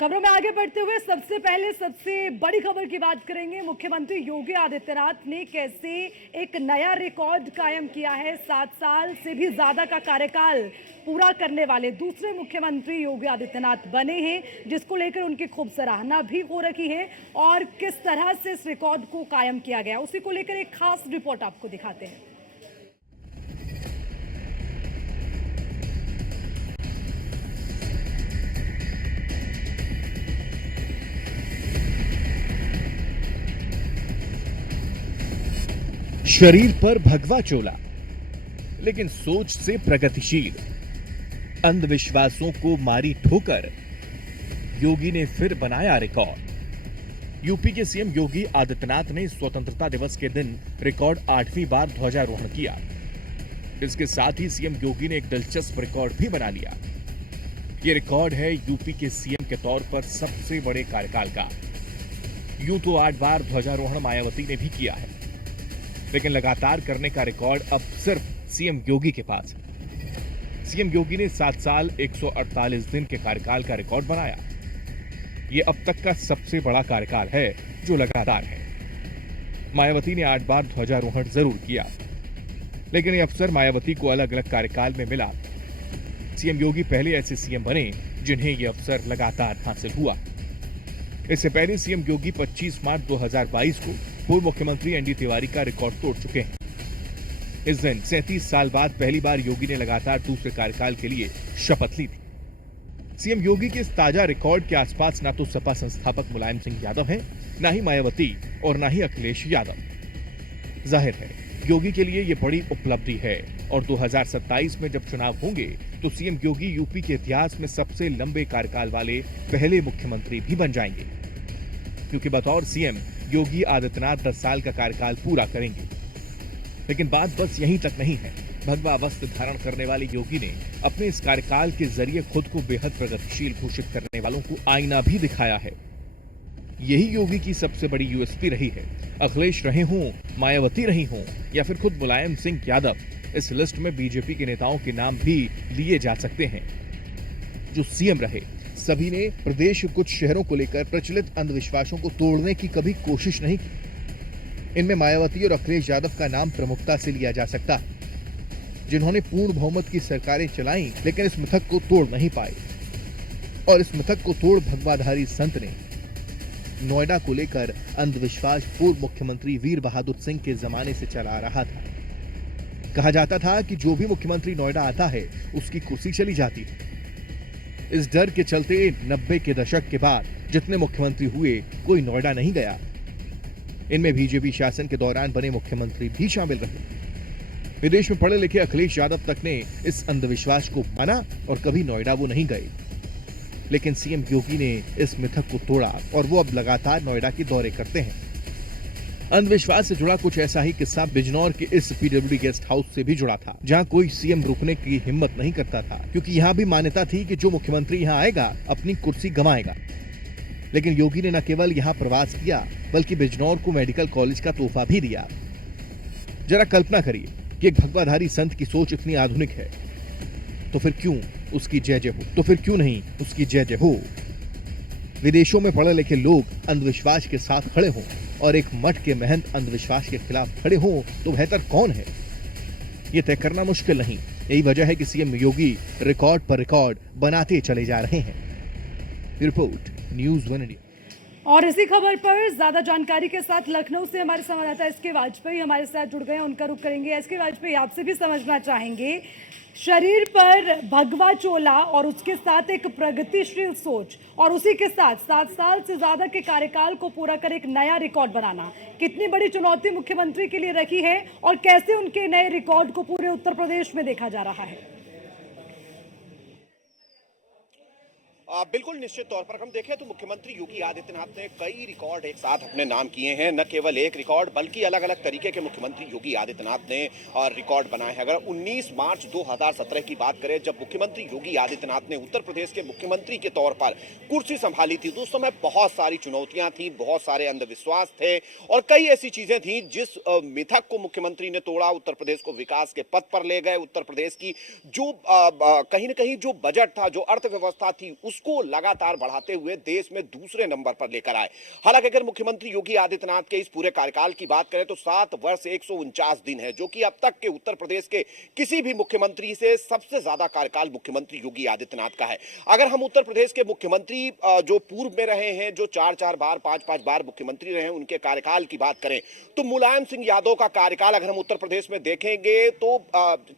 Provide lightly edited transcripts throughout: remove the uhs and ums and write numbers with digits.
खबरों में आगे बढ़ते हुए सबसे पहले सबसे बड़ी खबर की बात करेंगे। मुख्यमंत्री योगी आदित्यनाथ ने कैसे एक नया रिकॉर्ड कायम किया है। 7 साल से भी ज्यादा का कार्यकाल पूरा करने वाले दूसरे मुख्यमंत्री योगी आदित्यनाथ बने हैं, जिसको लेकर उनकी खूब सराहना भी हो रही है। और किस तरह से इस रिकॉर्ड को कायम किया गया, उसी को लेकर एक खास रिपोर्ट आपको दिखाते हैं। शरीर पर भगवा चोला, लेकिन सोच से प्रगतिशील। अंधविश्वासों को मारी ठोकर, योगी ने फिर बनाया रिकॉर्ड। यूपी के सीएम योगी आदित्यनाथ ने स्वतंत्रता दिवस के दिन रिकॉर्ड 8वीं बार ध्वजारोहण किया। इसके साथ ही सीएम योगी ने एक दिलचस्प रिकॉर्ड भी बना लिया। यह रिकॉर्ड है यूपी के सीएम के तौर पर सबसे बड़े कार्यकाल का। यूं तो 8 बार ध्वजारोहण मायावती ने भी किया है, लेकिन लगातार करने का रिकॉर्ड अब सिर्फ सीएम योगी के पास है। सीएम योगी ने 7 साल 148 दिन के कार्यकाल का रिकॉर्ड बनाया। यह अब तक का सबसे बड़ा कार्यकाल है जो लगातार है। मायावती ने 8 बार ध्वजारोहण जरूर किया, लेकिन यह अवसर मायावती को अलग अलग कार्यकाल में मिला। सीएम योगी पहले ऐसे सीएम बने जिन्हें यह अवसर लगातार हासिल हुआ। इससे पहले सीएम योगी 25 मार्च 2022 को पूर्व मुख्यमंत्री एनडी तिवारी का रिकॉर्ड तोड़ चुके हैं। इस दिन 37 साल बाद पहली बार योगी ने लगातार दूसरे कार्यकाल के लिए शपथ ली थी। सीएम योगी के इस ताजा रिकॉर्ड के आसपास ना तो सपा संस्थापक मुलायम सिंह यादव हैं, ना ही मायावती और ना ही अखिलेश यादव। जाहिर है योगी के लिए यह बड़ी उपलब्धि है और 2027 में जब चुनाव होंगे तो सीएम योगी यूपी के इतिहास में सबसे लंबे कार्यकाल वाले पहले मुख्यमंत्री भी बन जाएंगे, क्योंकि बतौर सीएम योगी आदित्यनाथ 10 साल का कार्यकाल पूरा करेंगे। लेकिन बात बस यहीं तक नहीं है। भगवा वस्त्र धारण करने वाले योगी ने अपने इस कार्यकाल के जरिए खुद को बेहद प्रगतिशील घोषित करने वालों को आईना भी दिखाया है। यही योगी की सबसे बड़ी यूएसपी रही है। अखिलेश रहे हों, मायावती रही हों या फिर खुद मुलायम सिंह यादव, इस लिस्ट में बीजेपी के नेताओं के नाम भी लिए जा सकते हैं जो सीएम रहे। सभी ने प्रदेश के कुछ शहरों को लेकर प्रचलित अंधविश्वासों को तोड़ने की कभी कोशिश नहीं की। इनमें मायावती और अखिलेश यादव का नाम प्रमुखता से लिया जा सकता है, जिन्होंने पूर्ण बहुमत की सरकारें चलाईं, लेकिन इस मिथक को तोड़ नहीं पाए। और इस मिथक को तोड़ भगवाधारी संत ने नोएडा को लेकर अंधविश्वास पूर्व मुख्यमंत्री वीर बहादुर सिंह के जमाने से चला आ रहा था। कहा जाता था कि जो भी मुख्यमंत्री नोएडा आता है उसकी कुर्सी चली जाती है। इस डर के चलते 90 के दशक के बाद जितने मुख्यमंत्री हुए, कोई नोएडा नहीं गया। इनमें बीजेपी शासन के दौरान बने मुख्यमंत्री भी शामिल रहे। विदेश में पढ़े लिखे अखिलेश यादव तक ने इस अंधविश्वास को माना और कभी नोएडा वो नहीं गए। लेकिन सीएम योगी ने इस मिथक को तोड़ा और वो अब लगातार नोएडा के दौरे करते हैं। अंधविश्वास से जुड़ा कुछ ऐसा ही किस्सा बिजनौर के इस पीडब्ल्यूडी गेस्ट हाउस से भी जुड़ा था, जहां कोई सीएम रुकने की हिम्मत नहीं करता था, क्योंकि यहां भी मान्यता थी कि जो मुख्यमंत्री यहां आएगा अपनी कुर्सी गंवाएगा। लेकिन योगी ने न केवल यहां प्रवास किया, बल्कि बिजनौर को मेडिकल कॉलेज का तोहफा भी दिया। जरा कल्पना करिए कि एक भगवाधारी संत की सोच इतनी आधुनिक है, तो फिर क्यों उसकी जय जय हो, तो फिर क्यों नहीं उसकी जय जय हो। विदेशों में पढ़े लिखे लोग अंधविश्वास के साथ खड़े हों और एक मठ के महंत अंधविश्वास के खिलाफ खड़े हों तो बेहतर कौन है, यह तय करना मुश्किल नहीं। यही वजह है कि सीएम योगी रिकॉर्ड पर रिकॉर्ड बनाते चले जा रहे हैं। Report news 1 India. और इसी खबर पर ज्यादा जानकारी के साथ लखनऊ से हमारे संवाददाता एसके वाजपेयी हमारे साथ जुड़ गए, उनका रुख करेंगे। एसके वाजपेयी, आपसे भी समझना चाहेंगे, शरीर पर भगवा चोला और उसके साथ एक प्रगतिशील सोच और उसी के साथ 7 साल से ज्यादा के कार्यकाल को पूरा कर एक नया रिकॉर्ड बनाना कितनी बड़ी चुनौती मुख्यमंत्री के लिए रही है और कैसे उनके नए रिकॉर्ड को पूरे उत्तर प्रदेश में देखा जा रहा है? बिल्कुल निश्चित तौर पर हम देखें तो मुख्यमंत्री योगी आदित्यनाथ ने कई रिकॉर्ड एक साथ अपने नाम किए हैं। न केवल एक रिकॉर्ड बल्कि अलग अलग तरीके के मुख्यमंत्री योगी आदित्यनाथ ने रिकॉर्ड बनाए हैं। अगर 19 मार्च 2017 की बात करें, जब मुख्यमंत्री योगी आदित्यनाथ ने उत्तर प्रदेश के मुख्यमंत्री के तौर पर कुर्सी संभाली थी, तो उस समय बहुत सारी चुनौतियां थी, बहुत सारे अंधविश्वास थे और कई ऐसी चीजें थी जिस मिथक को मुख्यमंत्री ने तोड़ा, उत्तर प्रदेश को विकास के पथ पर ले गए। उत्तर प्रदेश की जो कहीं ना कहीं जो बजट था, जो अर्थव्यवस्था थी, उस उसको लगातार बढ़ाते हुए देश में दूसरे नंबर पर लेकर आए। हालांकि अगर मुख्यमंत्री योगी आदित्यनाथ के इस पूरे कार्यकाल की बात करें तो 7 वर्ष 149 दिन है, जो कि अब तक के उत्तर प्रदेश के किसी भी मुख्यमंत्री से सबसे ज्यादा कार्यकाल मुख्यमंत्री योगी आदित्यनाथ का है। अगर हम उत्तर प्रदेश के मुख्यमंत्री जो पूर्व में रहे हैं, जो 4-4 बार 5-5 बार मुख्यमंत्री रहे हैं, उनके कार्यकाल की बात करें तो मुलायम सिंह यादव का कार्यकाल अगर हम उत्तर प्रदेश में देखेंगे तो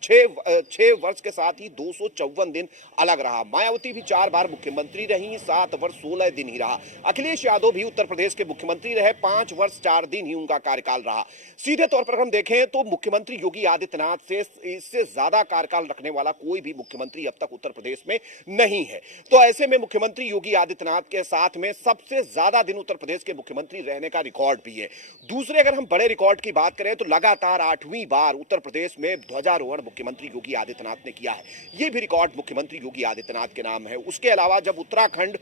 6 वर्ष के साथ ही 254 दिन अलग रहा। मायावती भी 4 बार मुख्यमंत्री रही, 7 वर्ष 16 दिन ही रहा। अखिलेश यादव भी उत्तर प्रदेश के मुख्यमंत्री रहे, 5 वर्ष 4 दिन ही उनका कार्यकाल रहा। सीधे तौर पर हम देखें तो मुख्यमंत्री योगी आदित्यनाथ से इससे ज्यादा कार्यकाल रखने वाला कोई भी मुख्यमंत्री अब तक उत्तर प्रदेश में नहीं है। तो ऐसे में मुख्यमंत्री योगी आदित्यनाथ के साथ में सबसे ज्यादा दिन उत्तर प्रदेश के मुख्यमंत्री रहने का रिकॉर्ड भी है। दूसरे अगर हम बड़े रिकॉर्ड की बात करें तो लगातार 8वीं बार उत्तर प्रदेश में ध्वजारोहण मुख्यमंत्री योगी आदित्यनाथ ने किया है। यह भी रिकॉर्ड मुख्यमंत्री योगी आदित्यनाथ के नाम है। उसके अलावा जब उत्तराखंड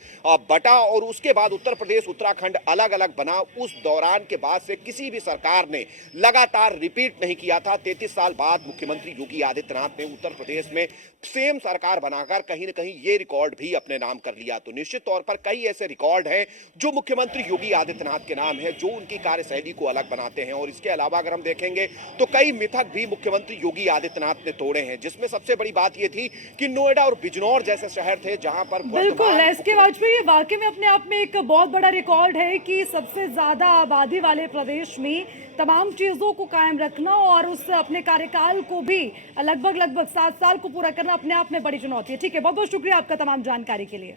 बटा और उसके बाद उत्तर प्रदेश उत्तराखंड अलग अलग बना, उस दौरान के बाद से किसी भी सरकार ने लगातार रिपीट नहीं किया था। 33 साल बाद मुख्यमंत्री योगी आदित्यनाथ ने उत्तर प्रदेश में सेम सरकार बनाकर कहीं ना कहीं ये रिकॉर्ड भी अपने नाम कर लिया। तो निश्चित तौर पर कई ऐसे रिकॉर्ड हैं जो मुख्यमंत्री योगी आदित्यनाथ के नाम है, जो उनकी कार्यशैली को अलग बनाते हैं। और इसके अलावा अगर हम देखेंगे तो कई मिथक भी मुख्यमंत्री योगी आदित्यनाथ ने तोड़े हैं, जिसमें सबसे बड़ी बात यह थी कि नोएडा और बिजनौर जैसे शहर थे जहां पर बिल्कुल एसके वाजपेयी वाकई में अपने आप में एक बहुत बड़ा रिकॉर्ड है कि सबसे ज्यादा आबादी वाले प्रदेश में तमाम चीजों को कायम रखना और उस अपने कार्यकाल को भी लगभग 7 साल को पूरा करना अपने आप में बड़ी चुनौती है। ठीक है, बहुत बहुत शुक्रिया आपका तमाम जानकारी के लिए।